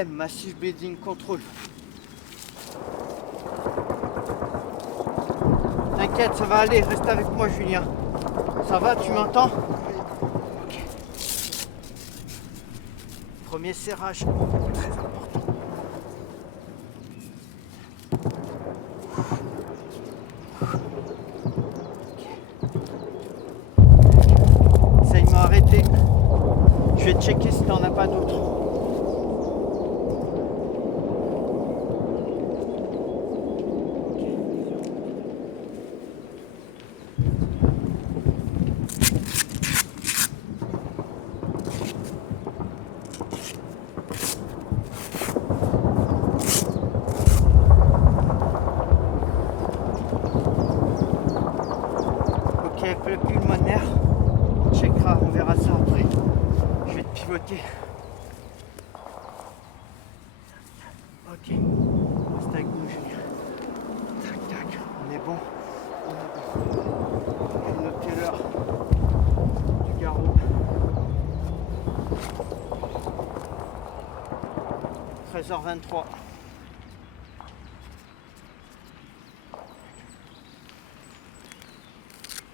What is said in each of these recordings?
M, Massive Breathing Control. T'inquiète, ça va aller, reste avec moi Julien. Ça va, tu m'entends? Ok. Premier serrage, très important. Essaye-moi arrêter. Je vais checker si t'en as pas d'autres. Le pulmonaire, on checkera, on verra ça après. Je vais te pivoter. Ok, reste avec nous Julien. Tac tac, on est bon. On est bon. Je vais noter l'heure du garrot. 13h23.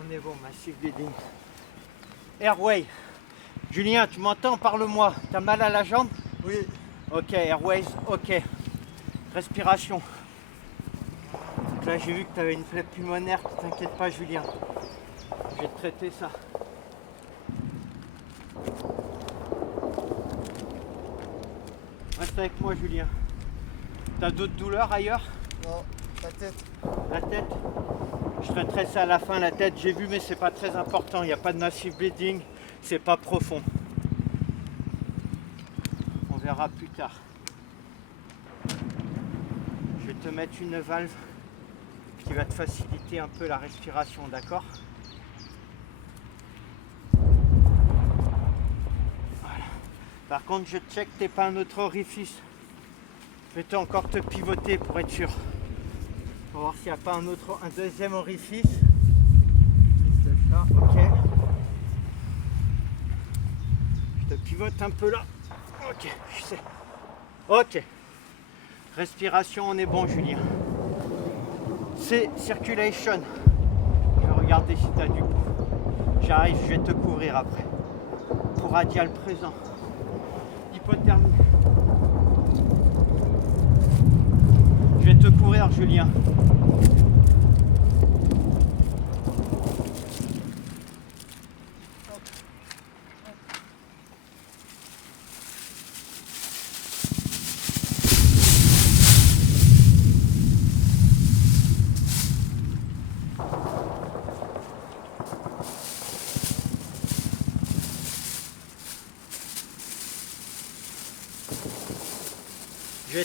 On est bon, Massive Breathing. Airway. Julien, tu m'entends? Parle-moi. T'as mal à la jambe? Oui. Ok, Airways, ok. Respiration. Donc là, j'ai vu que tu avais une plaie pulmonaire. T'inquiète pas, Julien. Je vais te traiter ça. Reste avec moi, Julien. T'as d'autres douleurs ailleurs? Non, la tête. La tête? Je traiterai ça à la fin, la tête. J'ai vu, mais c'est pas très important. Il n'y a pas de massive bleeding. C'est pas profond. On verra plus tard. Je vais te mettre une valve qui va te faciliter un peu la respiration, d'accord? Voilà. Par contre, je check que t'es pas un autre orifice. Je vais encore te pivoter pour être sûr. Pour voir s'il n'y a pas un deuxième orifice. Ok. Je te pivote un peu là. Ok, je sais. Ok. Respiration, on est bon, Julien. C'est circulation. Je vais regarder si tu as du coup. J'arrive, je vais te couvrir après. Pour radial présent. Hypothermie. Je vais te couvrir, Julien. Je vais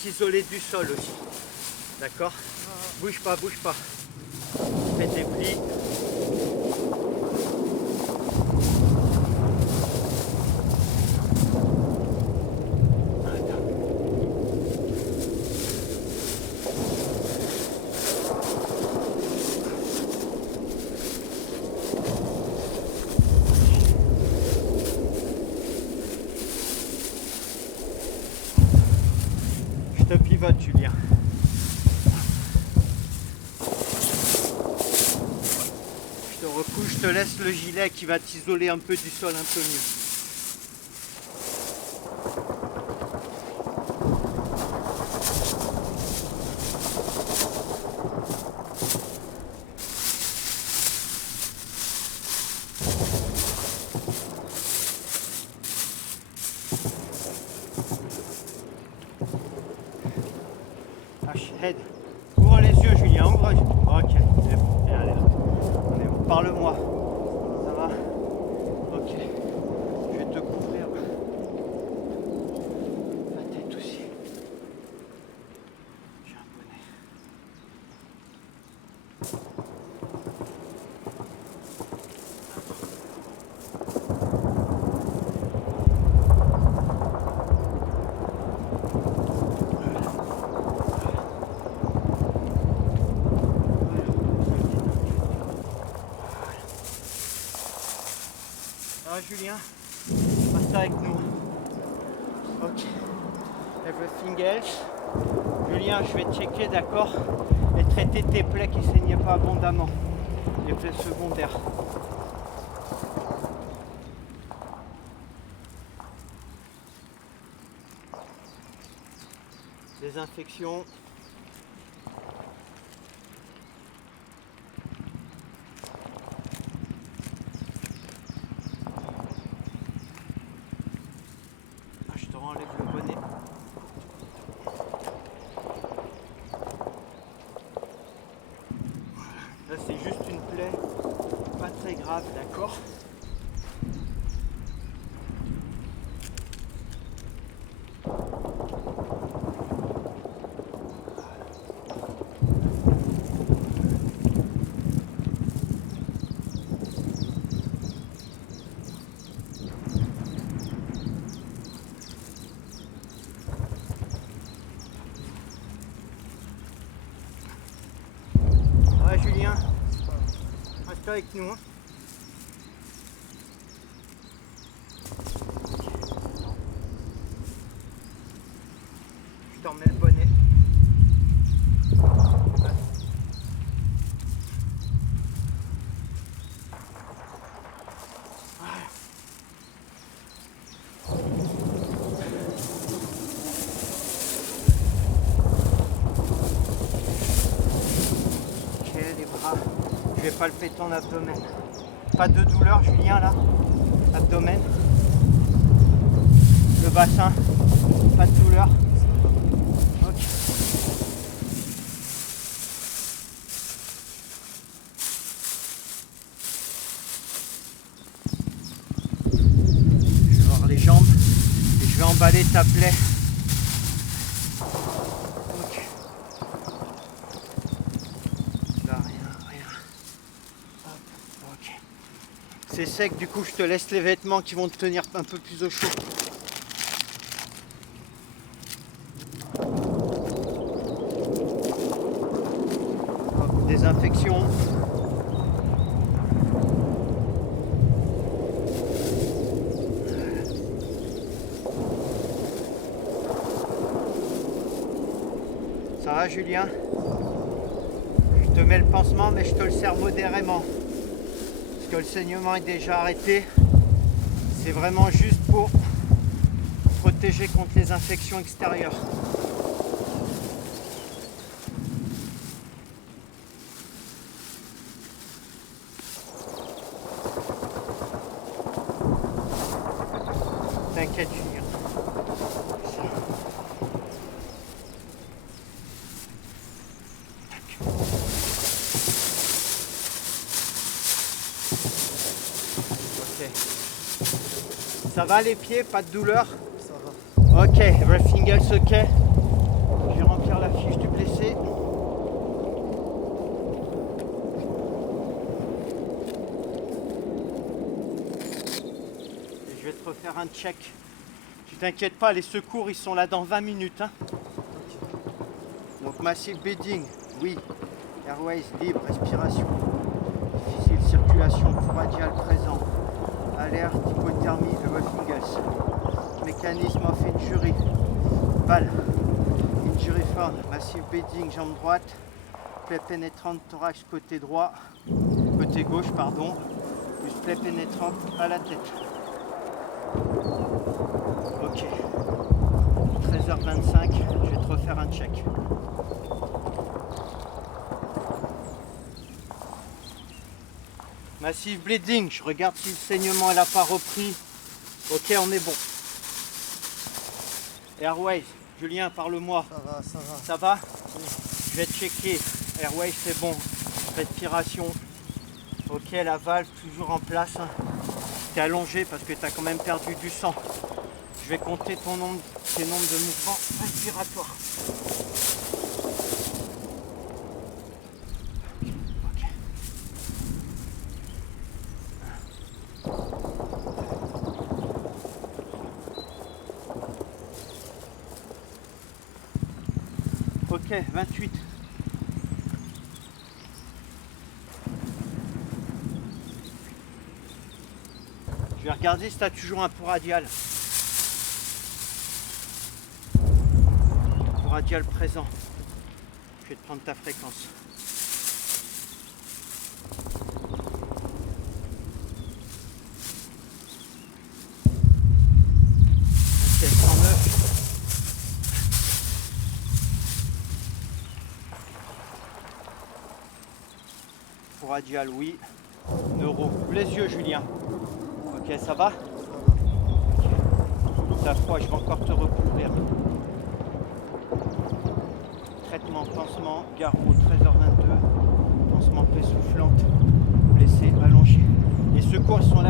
t'isoler du sol aussi. D'accord? Bouge pas, bouge pas. Fais des plis. Je te pivote, Julien. Je te recouche, je te laisse le gilet qui va t'isoler un peu du sol un peu mieux. Head. Ouvre les yeux, Julien, ouvre. Ok, c'est bon, viens, allez. On est bon. Parle-moi. Ça va? Ok. Je vais te couvrir. La tête aussi. J'ai un bonnet. Ça va, Julien? Reste avec nous. Ok. Ruffingels. Julien, je vais checker, d'accord, et traiter tes plaies qui ne saignaient pas abondamment. Effet secondaire. Désinfection. Je te renlève le bonnet. Là c'est juste une plaie, pas très grave, d'accord? Julien, reste avec nous. Hein. Je te remets le bonnet. Je vais palper ton abdomen. Pas de douleur, Julien, là. Abdomen. Le bassin. Pas de douleur. Ok. Je vais voir les jambes et je vais emballer ta plaie. Ok. Là, rien. Ok. C'est sec, du coup je te laisse les vêtements qui vont te tenir un peu plus au chaud. Hop, désinfection. Ça va Julien? Je te mets le pansement mais je te le serre modérément. Que le saignement est déjà arrêté, c'est vraiment juste pour protéger contre les infections extérieures. T'inquiète Julien. Ça va les pieds, pas de douleur? Ça va. Ok, Ruffingels ok. Je vais remplir la fiche du blessé. Et je vais te refaire un check. Tu t'inquiètes pas, les secours ils sont là dans 20 minutes. Hein. Donc massive bedding, oui. Airways libre, respiration. Difficile circulation radiale présent. Alerte, hypothermie de Ruffingels. Mécanisme of injury. Balle. Injury found. Massive bedding, jambe droite. Plaie pénétrante thorax côté droit. Côté gauche, pardon. Plus plaie pénétrante à la tête. Ok. 13h25, je vais te refaire un check. Massive bleeding, je regarde si le saignement n'a pas repris. Ok, on est bon. Airways, Julien, parle-moi. Ça va, ça va. Ça va? Oui. Je vais te checker. Airways, c'est bon. Respiration. Ok, la valve toujours en place. Tu es allongé parce que tu as quand même perdu du sang. Je vais compter tes nombres de mouvements respiratoires. Ok, 28. Je vais regarder si tu as toujours un pouls radial. radial présent. Je vais te prendre ta fréquence. Ok, 109. Radial, oui. Neuro. Ouvre les yeux, Julien. Ok, ça va? Okay. T'as froid, je vais encore te recouvrir. Traitement, pansement, garrot, 13h22. Pansement, paix soufflante. Blessé, allongé. Les secours sont là.